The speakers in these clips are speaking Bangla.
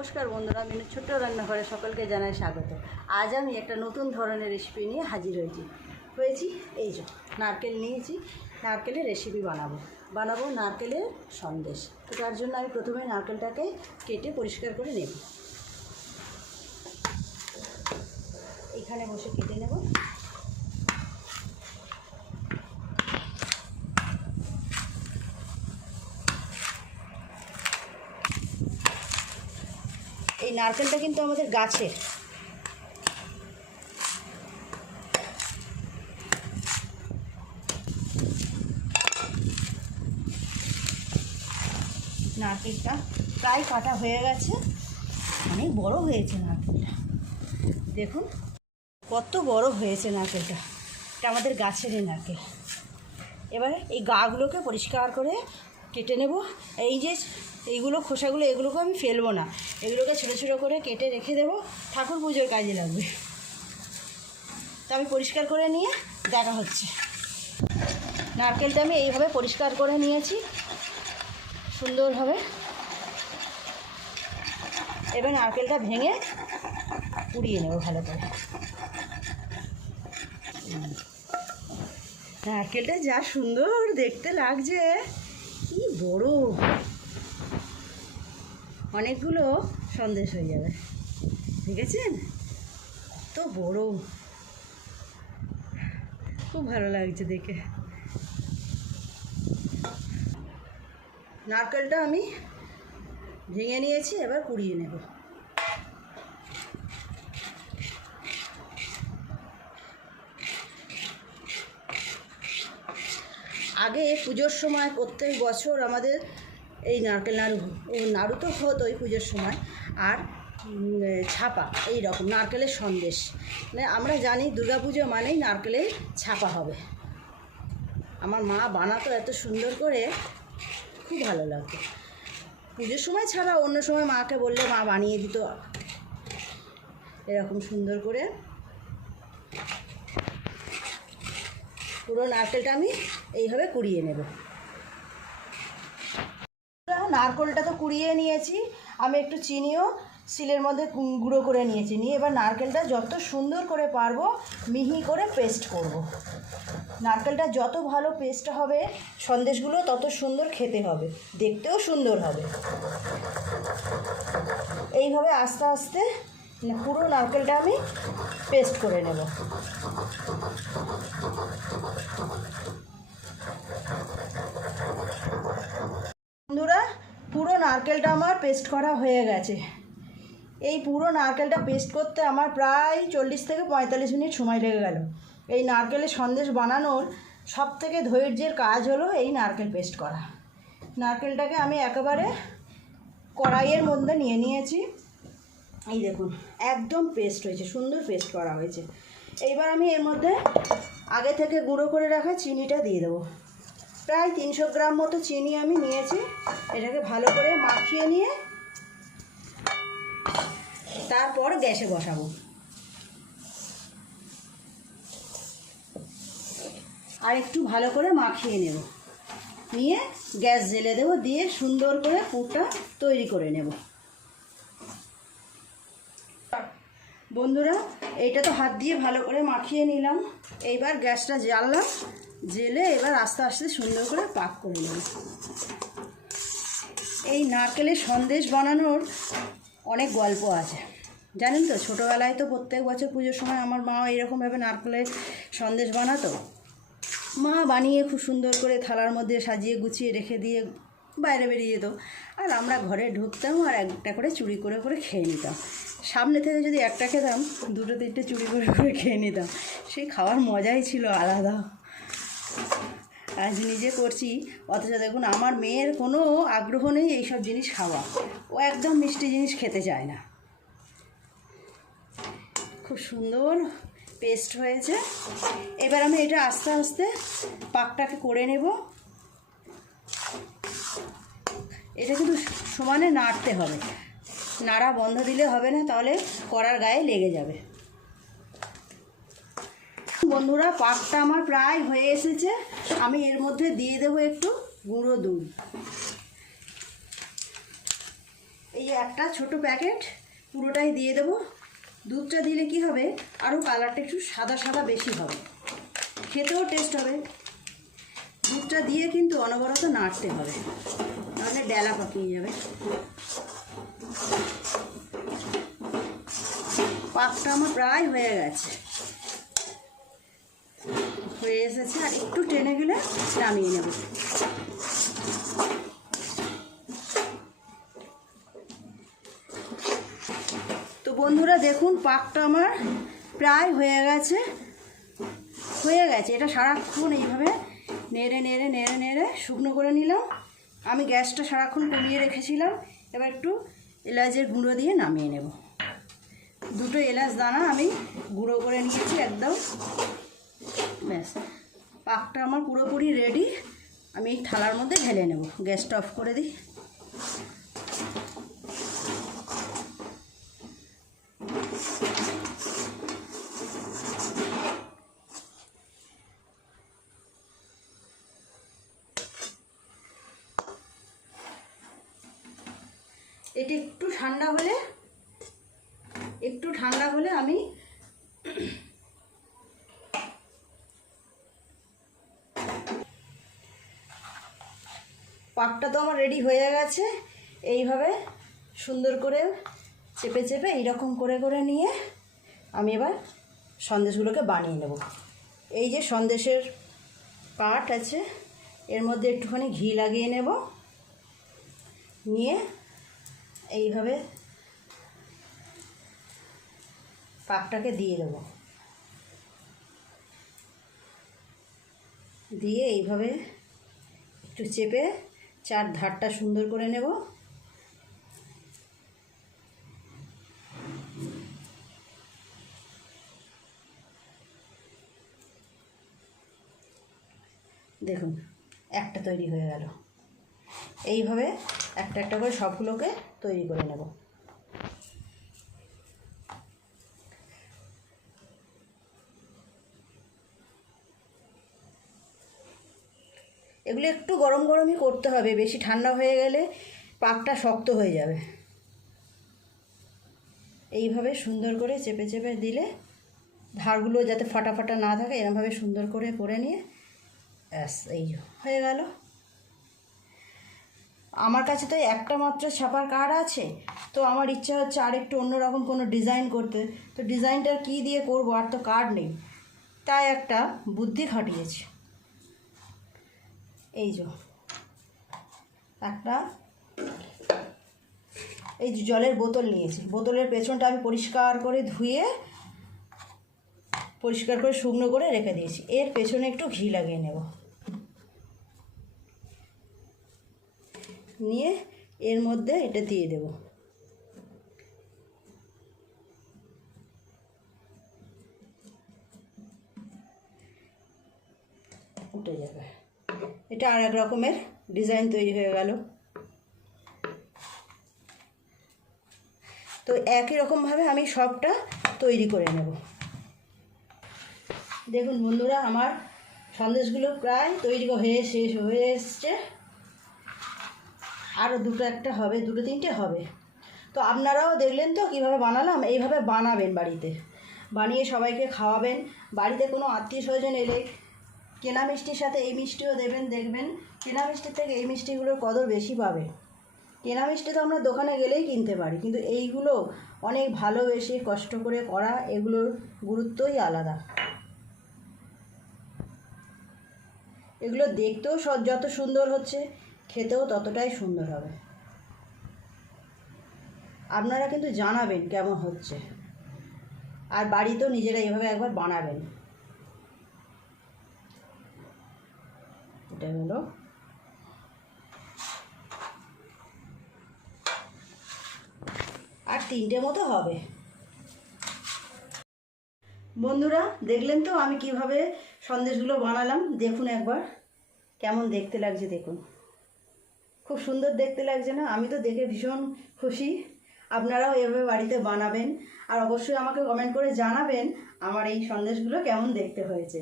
নমস্কার বন্ধুরা, মিনু ছোট্ট রান্নাঘরে সকলকে জানাই স্বাগত। আজ আমি একটা নতুন ধরনের রেসিপি নিয়ে হাজির হয়েছি। এই যে নারকেল নিয়েছি, নারকেলের রেসিপি বানাবো নারকেলের সন্দেশ। তো তার জন্য আমি প্রথমে নারকেলটাকে কেটে পরিষ্কার করে নেব। এখানে বসে কেটে নেব। এই নারকেলটা কিন্তু আমাদের গাছের। নারকেলটা প্রায় কাটা হয়ে গেছে, অনেক বড় হয়েছে নারকেলটা। দেখুন কত বড় হয়েছে নারকেলটা। এটা আমাদের গাছেরই নারকেল। এবারে এই গাগুলোকে পরিষ্কার করে কেটে নেব। এই যে এইগুলো খোসাগুলো, এগুলোকে আমি ফেলবো না, এগুলোকে ছোটো ছোটো করে কেটে রেখে দেবো, ঠাকুর পুজোর কাজে লাগবে। তো আমি পরিষ্কার করে নিয়ে দেখা হচ্ছে। নারকেলটা আমি এইভাবে পরিষ্কার করে নিয়েছি সুন্দরভাবে। এবার নারকেলটা ভেঙে পুড়িয়ে নেব ভালো করে। নারকেলটা যা সুন্দর দেখতে লাগছে, কি বড়, অনেকগুলো সন্দেশ হয়ে যাবে। দেখেছেন কত বড়, খুব ভালো লাগছে দেখে। নারকেলটা আমি ভেঙে নিয়েছি, এবার কুড়িয়ে নেব। আগে পুজোর সময় প্রত্যেক বছর আমাদের এই নারকেল নাড়ু তো হতোই পুজোর সময়, আর ছাপা এই রকম নারকেলের সন্দেশ। মানে আমরা জানি দুর্গাপুজো মানেই নারকেলের ছাপা হবে। আমার মা বানাতো এত সুন্দর করে, খুব ভালো লাগতো। পুজোর সময় ছাড়া অন্য সময় মাকে বললে মা বানিয়ে দিত এরকম সুন্দর করে। পুরো নারকেলটা আমি এইভাবে কুড়িয়ে নেব। নারকেলটা তো কুড়িয়ে নিয়েছি, আমি একটু চিনিও শিলের মধ্যে গুঁড়ো করে নিয়েছি। নিয়ে এবার নারকেলটা যত সুন্দর করে পারবো মিহি করে পেস্ট করব। নারকেলটা যত ভালো পেস্ট হবে সন্দেশগুলো তত সুন্দর খেতে হবে, দেখতেও সুন্দর হবে। এইভাবে আস্তে আস্তে পুরো নারকেলটা আমি পেস্ট করে নেব। বন্ধুরা, পুরো নারকেলটা আমার পেস্ট করা হয়ে গেছে। এই পুরো নারকেলটা পেস্ট করতে আমার প্রায় 40 থেকে 45 মিনিট সময় লেগে গেল। এই নারকেলের সন্দেশ বানানোর সবথেকে ধৈর্যের কাজ হলো এই নারকেল পেস্ট করা। নারকেলটাকে আমি একেবারে কড়াইয়ের মধ্যে নিয়ে নিয়েছি। এই দেখুন একদম পেস্ট হয়েছে, সুন্দর পেস্ট করা হয়েছে। এইবার আমি এর মধ্যে আগে থেকে গুঁড়ো করে রাখা চিনিটা দিয়ে দেবো। প্রায় 300 গ্রাম মতো চিনি আমি নিয়েছি। এটাকে ভালো করে মাখিয়ে নিয়ে তারপর গ্যাসে বসাবো। আর একটু ভালো করে মাখিয়ে নেব, নিয়ে গ্যাস জ্বেলে দেবো, দিয়ে সুন্দর করে পুরটা তৈরি করে নেব। বন্ধুরা, এইটা তো হাত দিয়ে ভালো করে মাখিয়ে নিলাম। এইবার গ্যাসটা জ্বাললাম, জেলে এবার আস্তে আস্তে সুন্দর করে পাক করে নেব। এই নারকেলের সন্দেশ বানানোর অনেক গল্প আছে, জানেন তো? ছোটোবেলায় তো প্রত্যেক বছর পুজোর সময় আমার মা এরকমভাবে নারকেলের সন্দেশ বানাতো। মা বানিয়ে খুব সুন্দর করে থালার মধ্যে সাজিয়ে গুছিয়ে রেখে দিয়ে বাইরে বেরিয়ে যেত, আর আমরা ঘরে ঢুকতাম আর একটা করে চুরি করে করে খেয়ে নিতাম। সামনে থেকে যদি একটা খেতাম, 2-3টে চুরি করে করে খেয়ে নিতাম। সেই খাওয়ার মজাই ছিল আলাদা। আজ নিজে করছি, অথচ দেখুন আমার মেয়ের কোনো আগ্রহ নেই এইসব জিনিস খাওয়া। ও একদম মিষ্টি জিনিস খেতে চায় না। খুব সুন্দর পেস্ট হয়েছে। এবার আমি এটা আস্তে আস্তে পাকটাকে করে নেব। এটা কিন্তু সমানে নাড়তে হবে, নাড়া বন্ধ দিলে হবে না, তাহলে কড়ার গায়ে লেগে যাবে। বন্ধুরা, পাকটা আমার প্রায় হয়ে এসেছে। আমি এর মধ্যে দিয়ে দেবো একটু গুঁড়ো দুধ। এই যে একটা ছোট প্যাকেট পুরোটাই দিয়ে দেবো। দুধটা দিলে কি হবে, আরও কালারটা একটু সাদা সাদা বেশি হবে, খেতেও টেস্ট হবে। দুধটা দিয়ে কিন্তু অনবরত নাড়তে হবে, নাহলে ডেলা পাকিয়ে যাবে। পাকটা আমার প্রায় হয়ে গেছে, হয়ে এসেছে, আর একটু টেনে গেলে নামিয়ে নেব। তো বন্ধুরা দেখুন, পাকটা আমার প্রায় হয়ে গেছে। এটা সারাক্ষণ এইভাবে নেড়ে নেড়ে নেড়ে নেড়ে শুকনো করে নিলাম। আমি গ্যাসটা সারাক্ষণ কমিয়ে রেখেছিলাম। এবার একটু এলাচের গুঁড়ো দিয়ে নামিয়ে নেব। দুটো এলাচ দানা আমি গুঁড়ো করে নিয়েছি একদম। ব্যাস, পাকটা আমার পুরোপুরি রেডি। আমি এই থালার মধ্যে ঢেলে নেব। গ্যাসটা অফ করে দিই। এটা একটু ঠান্ডা হলে আমি পাকটা তো আমার রেডি হয়ে গেছে। এইভাবে সুন্দর করে চেপে চেপে এইরকম করে করে নিয়ে আমি এবার সন্দেশগুলোকে বানিয়ে নেব। এই যে সন্দেশের পাট আছে, এর মধ্যে একটুখানি ঘি লাগিয়ে নেব, নিয়ে এইভাবে পাকটাকে দিয়ে দেব। দিয়ে এইভাবে একটু চেপে চার ধারটা সুন্দর করে নেব। দেখুন, একটা তৈরি হয়ে গেল। এইভাবে একটা একটা করে সবগুলোকে তৈরি করে নেব। এগুলো একটু গরম গরমই করতে হবে, বেশি ঠান্ডা হয়ে গেলে পাকটা শক্ত হয়ে যাবে। এইভাবে সুন্দর করে চেপে চেপে দিলে ধারগুলো যাতে ফাটা ফাটা না থাকে, এরকমভাবে সুন্দর করে করে নিয়ে ব্যাস এই হয়ে গেল। আমার কাছে তো একটা মাত্র ছাপার কার্ড আছে, তো আমার ইচ্ছা হচ্ছে আর একটু অন্যরকম কোনো ডিজাইন করতে। তো ডিজাইনটা কী দিয়ে করব, আর তো কার্ড নেই, তাই একটা বুদ্ধি খাটিয়েছি। এই যে একটা এই যে জলের বোতল নিয়েছি, বোতলের পেছনটা আমি পরিষ্কার করে ধুয়ে পরিষ্কার করে শুকনো করে রেখে দিয়েছি। এর পেছনে একটু ঘি লাগিয়ে নেব, নিয়ে এর মধ্যে এটা দিয়ে দেব। উঠে যাবে, এটা আর এক রকমের ডিজাইন তৈরি হয়ে গেল। তো একই রকমভাবে আমি সবটা তৈরি করে নেব। দেখুন বন্ধুরা, আমার সন্দেশগুলো প্রায় তৈরি শেষ হয়ে এসছে। আরও দুটো তিনটে হবে। তো আপনারাও দেখলেন তো কীভাবে বানালাম। এইভাবে বানাবেন, বাড়িতে বানিয়ে সবাইকে খাওয়াবেন। বাড়িতে কোনো আত্মীয় স্বজন এলে কেনা মিষ্টির সাথে এই মিষ্টিও দেবেন, দেখবেন কেনা মিষ্টির থেকে এই মিষ্টিগুলোর কদর বেশি পাবে। কেনা মিষ্টি তো আমরা দোকানে গেলেই কিনতে পারি, কিন্তু এইগুলো অনেক ভালোবেসে কষ্ট করে করা, এগুলোর গুরুত্বই আলাদা। এগুলো দেখতেও যত সুন্দর হচ্ছে, খেতেও ততটাই সুন্দর হবে। আপনারা কিন্তু জানাবেন কেমন হচ্ছে, আর বাড়িতেও নিজেরা এভাবে একবার বানাবেন। এটা হলো আর তিনটে মতো হবে। বন্ধুরা দেখলেন তো আমি কিভাবে সন্দেশগুলো বানালাম। দেখুন একবার কেমন দেখতে লাগছে, দেখুন খুব সুন্দর দেখতে লাগছে না? আমি তো দেখে ভীষণ খুশি। আপনারাও এভাবে বাড়িতে বানাবেন, আর অবশ্যই আমাকে কমেন্ট করে জানাবেন আমার এই সন্দেশগুলো কেমন দেখতে হয়েছে।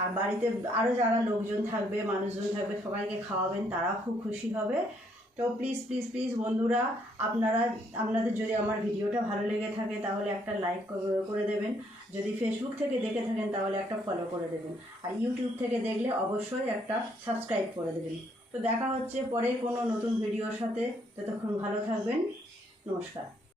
আর বাড়িতে আরও যারা লোকজন থাকবে, মানুষজন থাকবে, সবাইকে খাওয়াবেন, তারাও খুব খুশি হবে। তো প্লিজ প্লিজ প্লিজ বন্ধুরা, আপনাদের যদি আমার ভিডিওটা ভালো লেগে থাকে তাহলে একটা লাইক করে দেবেন, যদি ফেসবুক থেকে দেখে থাকেন তাহলে একটা ফলো করে দেবেন, আর ইউটিউব থেকে দেখলে অবশ্যই একটা সাবস্ক্রাইব করে দেবেন। তো দেখা হচ্ছে পরে কোনো নতুন ভিডিওর সাথে, ততক্ষণ ভালো থাকবেন, নমস্কার।